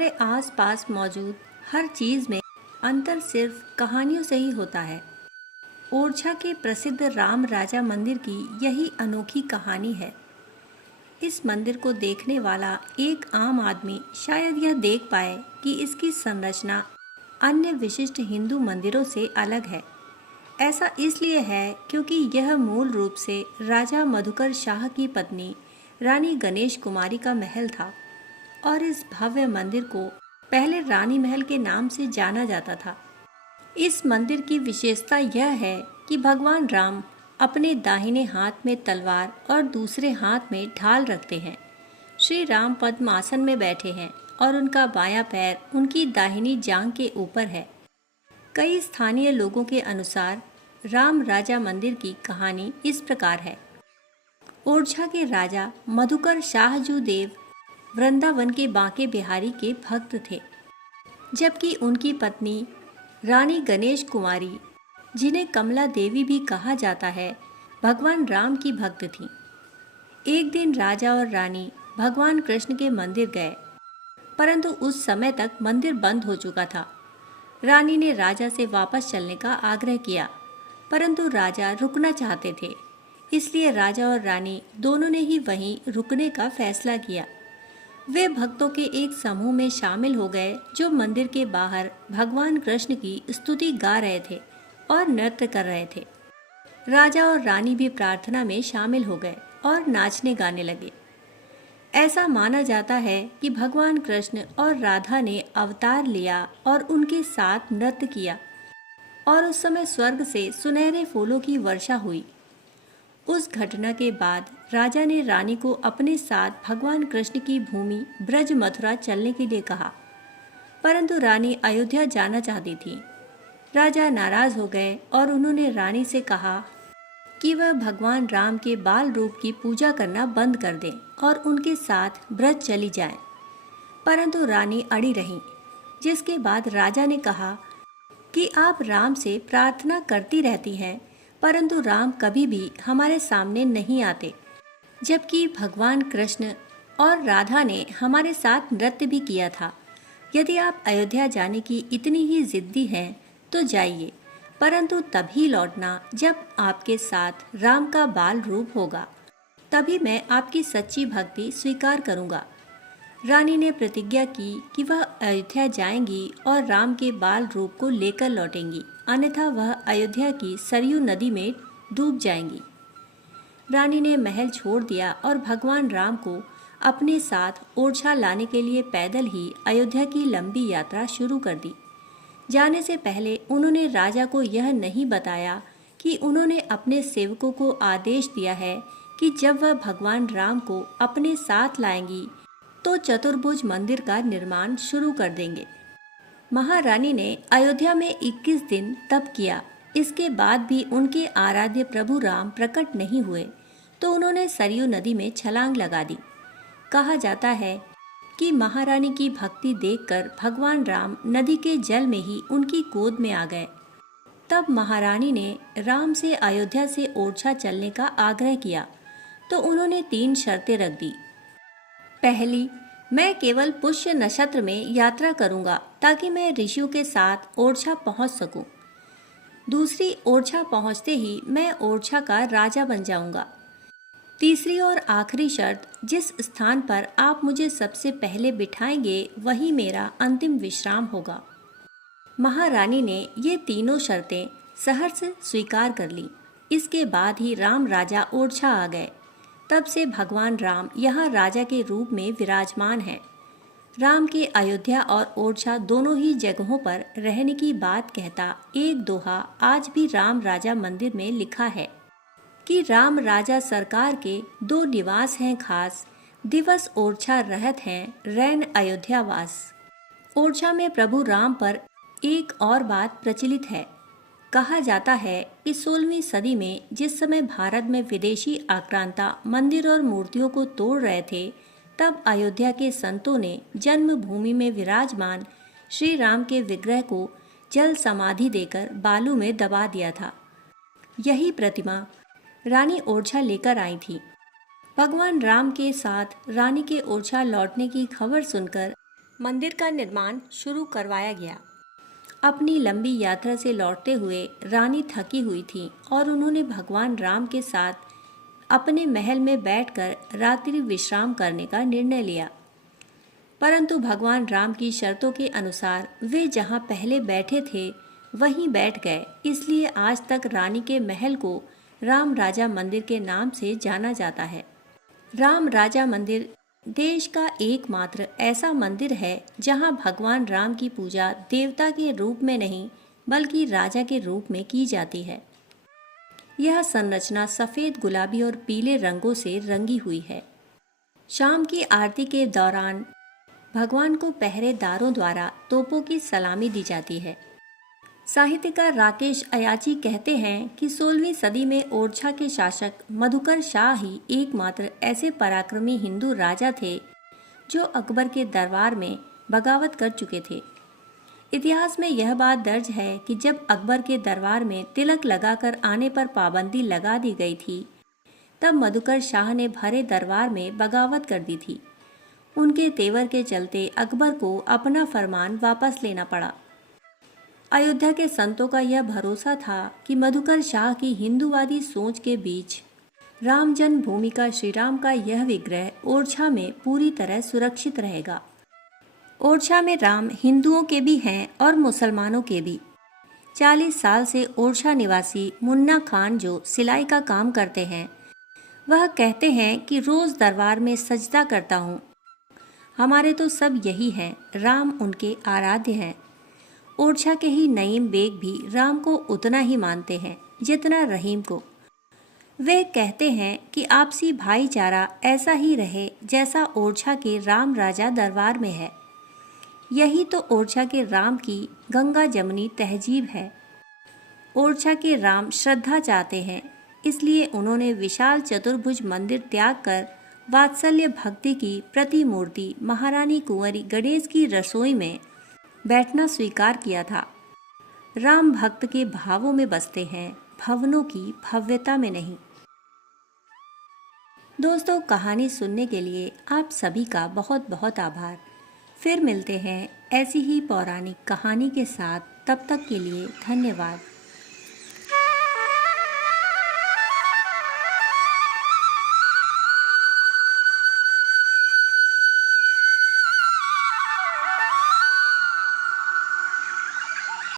हमारे आसपास मौजूद हर चीज़ में अंतर सिर्फ कहानियों से ही होता है। ओरछा के प्रसिद्ध राम राजा मंदिर की यही अनोखी कहानी है। इस मंदिर को देखने वाला एक आम आदमी शायद यह देख पाए कि इसकी संरचना अन्य विशिष्ट हिंदू मंदिरों से अलग है। ऐसा इसलिए है क्योंकि यह मूल रूप से राजा मधुकर शाह की पत्नी रानी गणेश कुमारी का महल था और इस भव्य मंदिर को पहले रानी महल के नाम से जाना जाता था। इस मंदिर की विशेषता यह है कि भगवान राम अपने दाहिने हाथ में तलवार और दूसरे हाथ में ढाल रखते हैं। श्री राम पद्मासन में बैठे हैं और उनका बायां पैर उनकी दाहिनी जांघ के ऊपर है। कई स्थानीय लोगों के अनुसार राम राजा मंदिर की कहानी इस प्रकार है। ओरछा के राजा मधुकर शाहजू देव वृंदावन के बांके बिहारी के भक्त थे, जबकि उनकी पत्नी रानी गणेश कुमारी, जिन्हें कमला देवी भी कहा जाता है, भगवान राम की भक्त थीं। एक दिन राजा और रानी भगवान कृष्ण के मंदिर गए, परंतु उस समय तक मंदिर बंद हो चुका था। रानी ने राजा से वापस चलने का आग्रह किया, परंतु राजा रुकना चाहते थे, इसलिए राजा और रानी दोनों ने ही वहीं रुकने का फैसला किया। वे भक्तों के एक समूह में शामिल हो गए जो मंदिर के बाहर भगवान कृष्ण की स्तुति गा रहे थे और नृत्य कर रहे थे। राजा और रानी भी प्रार्थना में शामिल हो गए और नाचने गाने लगे। ऐसा माना जाता है कि भगवान कृष्ण और राधा ने अवतार लिया और उनके साथ नृत्य किया और उस समय स्वर्ग से सुनहरे फूलों की वर्षा हुई। उस घटना के बाद राजा ने रानी को अपने साथ भगवान कृष्ण की भूमि ब्रज मथुरा चलने के लिए कहा, परंतु रानी अयोध्या जाना चाहती थी। राजा नाराज हो गए और उन्होंने रानी से कहा कि वह भगवान राम के बाल रूप की पूजा करना बंद कर दें और उनके साथ ब्रज चली जाए, परंतु रानी अड़ी रही। जिसके बाद राजा ने कहा कि आप राम से प्रार्थना करती रहती हैं, परंतु राम कभी भी हमारे सामने नहीं आते, जबकि भगवान कृष्ण और राधा ने हमारे साथ नृत्य भी किया था। यदि आप अयोध्या जाने की इतनी ही जिद्दी हैं तो जाइए, परंतु तभी लौटना जब आपके साथ राम का बाल रूप होगा, तभी मैं आपकी सच्ची भक्ति स्वीकार करूंगा। रानी ने प्रतिज्ञा की कि वह अयोध्या जाएंगी और राम के बाल रूप को लेकर लौटेंगी, अन्यथा वह अयोध्या की सरयू नदी में डूब जाएंगी। रानी ने महल छोड़ दिया और भगवान राम को अपने साथ ओरछा लाने के लिए पैदल ही अयोध्या की लंबी यात्रा शुरू कर दी। जाने से पहले उन्होंने राजा को यह नहीं बताया कि उन्होंने अपने सेवकों को आदेश दिया है कि जब वह भगवान राम को अपने साथ लाएंगी तो चतुर्भुज मंदिर का निर्माण शुरू कर देंगे। महारानी ने अयोध्या में 21 दिन तप किया। इसके बाद भी उनके आराध्य प्रभु राम प्रकट नहीं हुए तो उन्होंने सरयू नदी में छलांग लगा दी। कहा जाता है कि महारानी की भक्ति देखकर भगवान राम नदी के जल में ही उनकी गोद में आ गए। तब महारानी ने राम से अयोध्या से ओरछा चलने का आग्रह किया तो उन्होंने 3 शर्तें रख दी। पहली, मैं केवल पुष्य नक्षत्र में यात्रा करूंगा ताकि मैं ऋषियों के साथ ओरछा पहुंच सकूं। दूसरी, ओरछा पहुंचते ही मैं ओरछा का राजा बन जाऊंगा। तीसरी और आखिरी शर्त, जिस स्थान पर आप मुझे सबसे पहले बिठाएंगे वही मेरा अंतिम विश्राम होगा। महारानी ने ये तीनों शर्तें सहर्ष स्वीकार कर ली। इसके बाद ही राम राजा ओरछा आ गए। तब से भगवान राम यहाँ राजा के रूप में विराजमान हैं। राम के अयोध्या और ओरछा दोनों ही जगहों पर रहने की बात कहता एक दोहा आज भी राम राजा मंदिर में लिखा है कि राम राजा सरकार के 2 निवास हैं खास, दिवस ओरछा रहत हैं रैन अयोध्या वास। ओरछा में प्रभु राम पर एक और बात प्रचलित है। कहा जाता है कि 16वीं सदी में जिस समय भारत में विदेशी आक्रांता मंदिर और मूर्तियों को तोड़ रहे थे, तब अयोध्या के संतों ने जन्मभूमि में विराजमान श्री राम के विग्रह को जल समाधि देकर बालू में दबा दिया था। यही प्रतिमा रानी ओरछा लेकर आई थी। भगवान राम के साथ रानी के ओरछा लौटने की खबर सुनकर मंदिर का निर्माण शुरू करवाया गया। अपनी लंबी यात्रा से लौटते हुए रानी थकी हुई थी और उन्होंने भगवान राम के साथ अपने महल में बैठकर रात्रि विश्राम करने का निर्णय लिया। परंतु भगवान राम की शर्तों के अनुसार वे जहां पहले बैठे थे वहीं बैठ गए, इसलिए आज तक रानी के महल को राम राजा मंदिर के नाम से जाना जाता है। राम राजा मंदिर देश का एकमात्र ऐसा मंदिर है जहां भगवान राम की पूजा देवता के रूप में नहीं बल्कि राजा के रूप में की जाती है। यह संरचना सफ़ेद, गुलाबी और पीले रंगों से रंगी हुई है। शाम की आरती के दौरान भगवान को पहरेदारों द्वारा तोपों की सलामी दी जाती है। साहित्यकार राकेश अयाची कहते हैं कि 16वीं सदी में ओरछा के शासक मधुकर शाह ही एकमात्र ऐसे पराक्रमी हिंदू राजा थे जो अकबर के दरबार में बगावत कर चुके थे। इतिहास में यह बात दर्ज है कि जब अकबर के दरबार में तिलक लगाकर आने पर पाबंदी लगा दी गई थी, तब मधुकर शाह ने भरे दरबार में बगावत कर दी थी। उनके तेवर के चलते अकबर को अपना फरमान वापस लेना पड़ा। अयोध्या के संतों का यह भरोसा था कि मधुकर शाह की हिंदूवादी सोच के बीच राम जन्मभूमि का श्रीराम का यह विग्रह ओरछा में पूरी तरह सुरक्षित रहेगा। ओरछा में राम हिंदुओं के भी हैं और मुसलमानों के भी। 40 साल से ओरछा निवासी मुन्ना खान जो सिलाई का काम करते हैं, वह कहते हैं कि रोज दरबार में सजदा करता हूँ। हमारे तो सब यही हैं, राम उनके आराध्य हैं। ओरछा के ही नईम बेग भी राम को उतना ही मानते हैं जितना रहीम को। वे कहते हैं कि आपसी भाईचारा ऐसा ही रहे जैसा ओरछा के राम राजा दरबार में है। यही तो ओरछा के राम की गंगा जमुनी तहजीब है। ओरछा के राम श्रद्धा चाहते हैं, इसलिए उन्होंने विशाल चतुर्भुज मंदिर त्याग कर वात्सल्य भक्ति की प्रतिमूर्ति महारानी कुंवरी गणेश की रसोई में बैठना स्वीकार किया था। राम भक्त के भावों में बसते हैं, भवनों की भव्यता में नहीं। दोस्तों, कहानी सुनने के लिए आप सभी का बहुत बहुत आभार। फिर मिलते हैं ऐसी ही पौराणिक कहानी के साथ। तब तक के लिए धन्यवाद।